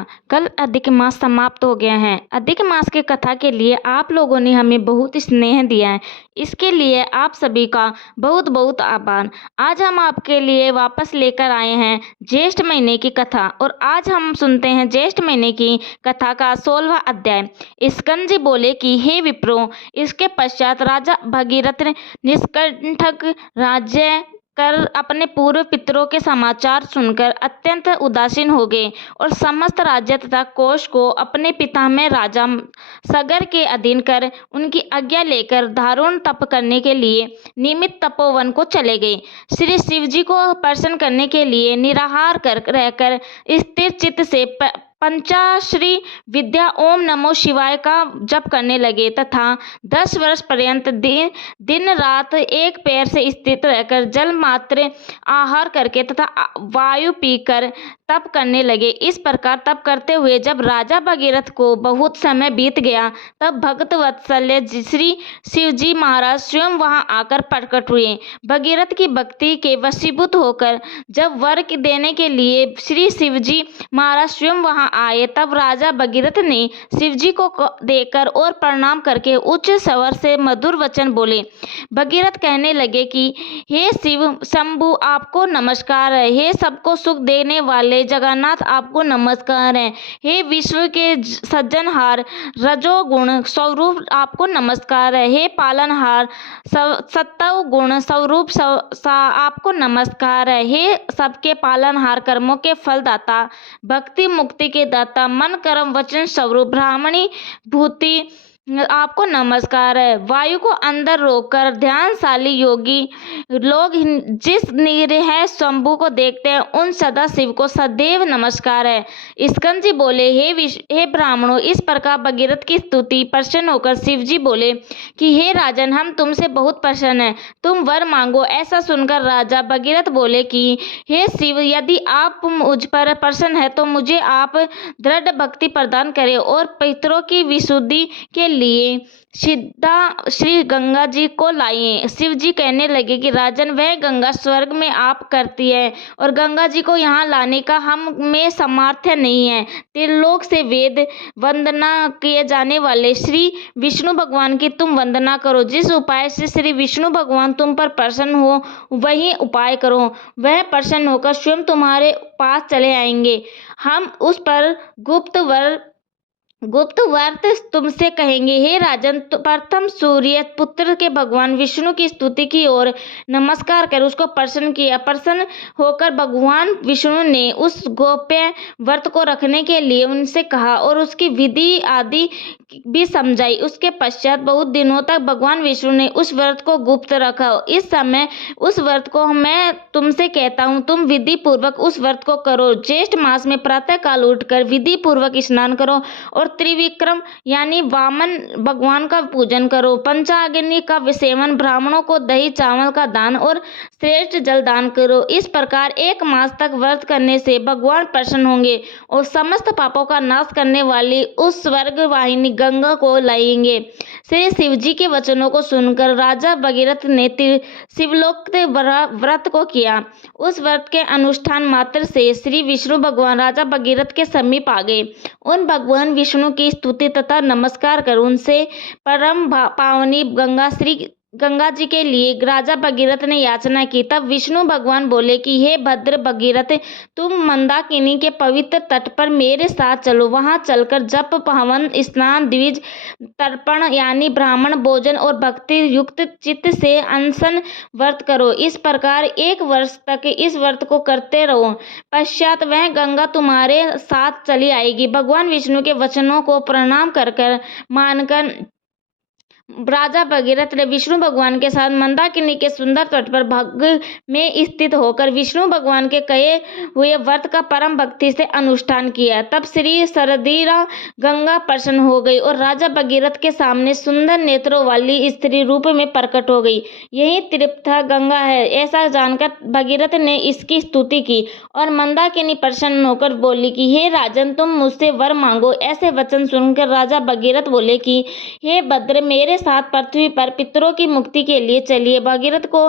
राजा, कल अधिक मास समाप्त हो गया है। अधिक मास की कथा के लिए आप लोगों ने हमें बहुत स्नेह दिया है, इसके लिए आप सभी का बहुत बहुत आभार। आज हम आपके लिए वापस लेकर आए हैं ज्येष्ठ महीने की कथा, और आज हम सुनते हैं ज्येष्ठ महीने की कथा का 16वां अध्याय। स्कंद जी बोले कि हे विप्रो, इसके पश्चात राजा भगीरथ निष्कंटक राज्य कर अपने पूर्व पितरों के समाचार सुनकर अत्यंत उदासीन हो गए और समस्त राज्य तथा कोश को अपने पितामह राजा सगर के अधीन कर उनकी आज्ञा लेकर दारुण तप करने के लिए नियमित तपोवन को चले गए। श्री शिव जी को प्रसन्न करने के लिए निराहार कर रहकर स्थिर चित्त से पंचाश्री विद्या ओम नमो शिवाय का जप करने लगे तथा 10 वर्ष पर्यंत दिन रात एक पैर से स्थित रहकर जल मात्र आहार करके तथा वायु पीकर तप करने लगे। इस प्रकार तप करते हुए जब राजा भगीरथ को बहुत समय बीत गया, तब भक्त वत्सल्य श्री शिव जी महाराज स्वयं वहां आकर प्रकट हुए। भगीरथ की भक्ति के वशीभूत होकर जब वर देने के लिए श्री शिव जी महाराज स्वयं वहां आए, तब राजा भगीरथ ने शिव जी को देखकर और प्रणाम करके उच्च स्वर से मधुर वचन बोले। भगीरथ कहने लगे कि हे शिव शंभु, आपको नमस्कार है। हे सबको सुख देने वाले जगन्नाथ, आपको नमस्कार है। हे विश्व के सज्जनहार रजोगुण स्वरूप, आपको नमस्कार है। हे पालनहार सत्व गुण स्वरूप आपको नमस्कार है। हे सबके पालनहार कर्मों के फलदाता भक्ति मुक्ति के दाता मन कर्म वचन स्वरूप ब्राह्मणी भूति, आपको नमस्कार है। वायु को अंदर रोककर ध्यानशाली योगी लोग जिस निरह शंभु को देखते हैं, उन सदा शिव को सदैव नमस्कार है। स्कंद जी बोले, हे ब्राह्मणों, इस प्रकार भगीरथ की स्तुति प्रसन्न होकर शिव जी बोले कि हे राजन, हम तुमसे बहुत प्रसन्न हैं, तुम वर मांगो। ऐसा सुनकर राजा भगीरथ बोले कि हे शिव, यदि आप मुझ पर प्रसन्न है तो मुझे आप दृढ़ भक्ति प्रदान करें और पितरों की विशुद्धि के लिए सीधा श्री गंगा जी को लाइए। शिव जी कहने लगे कि राजन, वह गंगा स्वर्ग में आप करती है और गंगा जी को यहाँ लाने का हम में सामर्थ्य नहीं है। त्रिलोक से वेद वंदना किए जाने वाले श्री विष्णु भगवान की तुम वंदना करो। जिस उपाय से श्री विष्णु भगवान तुम पर प्रसन्न हो, वही उपाय करो। वह प्रसन्न होकर स्वयं तुम्हारे पास चले आएंगे। हम उस पर गुप्त वर्त तुमसे कहेंगे। हे राजन, प्रथम सूर्य पुत्र के भगवान विष्णु की स्तुति की और नमस्कार कर उसको प्रसन्न किया। प्रसन्न होकर भगवान विष्णु ने उस गोप्य व्रत को रखने के लिए उनसे कहा और उसकी विधि आदि भी समझाई। उसके पश्चात बहुत दिनों तक भगवान विष्णु ने उस व्रत को गुप्त रखा। इस समय उस व्रत को मैं तुमसे कहता हूँ, तुम विधि पूर्वक उस व्रत को करो। ज्येष्ठ मास में प्रातः काल उठकर विधि पूर्वक स्नान करो और त्रिविक्रम यानी वामन भगवान का पूजन करो। पंचाग्नि का सेवन, ब्राह्मणों को दही चावल का दान और श्रेष्ठ जल दान करो। इस प्रकार 1 मास तक व्रत करने से भगवान प्रसन्न होंगे और समस्त पापों का नाश करने वाली उस स्वर्ग वाहिनी गंगा को लाएंगे। श्री शिव जी के वचनों को सुनकर राजा भगीरथ ने शिवलोक व्रत को किया। उस व्रत के अनुष्ठान मात्र से श्री विष्णु भगवान राजा भगीरथ के समीप आ गए। उन भगवान विष्णु की स्तुति तथा नमस्कार कर उनसे परम पावनी गंगा जी के लिए राजा भगीरथ ने याचना की। तब विष्णु भगवान बोले कि हे भद्र भगीरथ, तुम मंदाकिनी के पवित्र तट पर मेरे साथ चलो। वहां चलकर जप हवन स्नान द्विज तर्पण यानी ब्राह्मण भोजन और भक्ति युक्त चित्त से अनशन व्रत करो। इस प्रकार 1 वर्ष तक इस व्रत को करते रहो। पश्चात वह गंगा तुम्हारे साथ चली आएगी। भगवान विष्णु के वचनों को प्रणाम कर मानकर राजा भगीरथ ने विष्णु भगवान के साथ मंदाकिनी के सुंदर तट पर भग में स्थित होकर विष्णु भगवान के कहे हुए व्रत का परम भक्ति से अनुष्ठान किया। तब श्री सरधीरा गंगा प्रसन्न हो गई और राजा भगीरथ के सामने सुंदर नेत्रों वाली स्त्री रूप में प्रकट हो गई। यही त्रिपथा गंगा है। ऐसा जानकर भगीरथ ने इसकी स्तुति की और मंदाकिनी प्रसन्न होकर बोली कि हे राजन, तुम मुझसे वर मांगो। ऐसे वचन सुनकर राजा भगीरथ बोले कि हे भद्र, मेरे साथ पृथ्वी पर पितरों की मुक्ति के लिए चलिए। भगीरथ को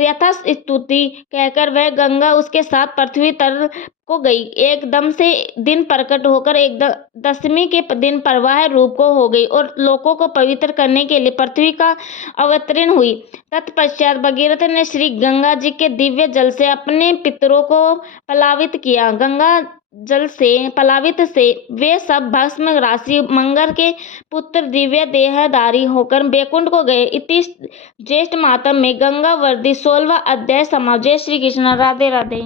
यथास्तुति कहकर वह गंगा उसके साथ पृथ्वी तर को गई। एकदम से दिन प्रकट होकर एक दशमी के दिन प्रवाह रूप को हो गई और लोगों को पवित्र करने के लिए पृथ्वी का अवतरण हुई। तत्पश्चात भगीरथ ने श्री गंगा जी के दिव्य जल से अपने पितरों को प्लावित किया। गंगा जल से प्लावित से वे सब भस्म राशि मंगल के पुत्र दिव्य देहधारी होकर बैकुंठ को गए। इति ज्येष्ठ मातम में गंगा वर्दी 16वां अध्याय समाप्त। जय श्री कृष्ण। राधे राधे।